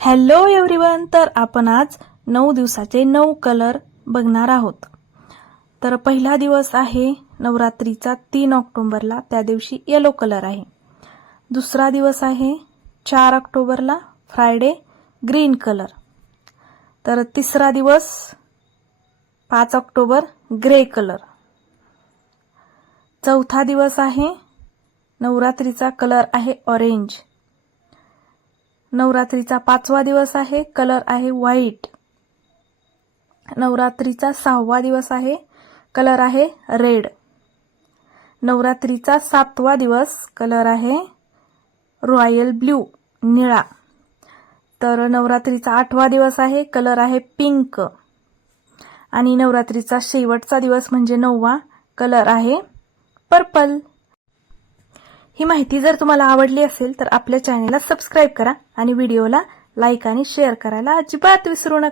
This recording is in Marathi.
हॅलो एव्हरीवन तर आपण आज नऊ दिवसाचे नऊ कलर बघणार आहोत. तर पहिला दिवस आहे नवरात्रीचा तीन ऑक्टोबरला त्या दिवशी येलो कलर आहे. दुसरा दिवस आहे चार ऑक्टोबरला फ्रायडे ग्रीन कलर तर तिसरा दिवस पाच ऑक्टोबर ग्रे कलर चौथा दिवस आहे नवरात्रीचा कलर आहे ऑरेंज नवरात्रीचा पाचवा दिवस आहे कलर आहे व्हाईट. नवरात्रीचा सहावा दिवस आहे कलर आहे रेड. नवरात्रीचा सातवा दिवस कलर आहे रॉयल ब्ल्यू निळा. तर नवरात्रीचा आठवा दिवस आहे कलर आहे पिंक. आणि नवरात्रीचा शेवटचा दिवस म्हणजे नववा कलर आहे पर्पल. ही माहिती जर तुम्हाला आवडली असेल तर आपल्या चॅनेलला सबस्क्राईब करा आणि व्हिडिओला लाईक आणि शेअर करायला अजिबात विसरू नका.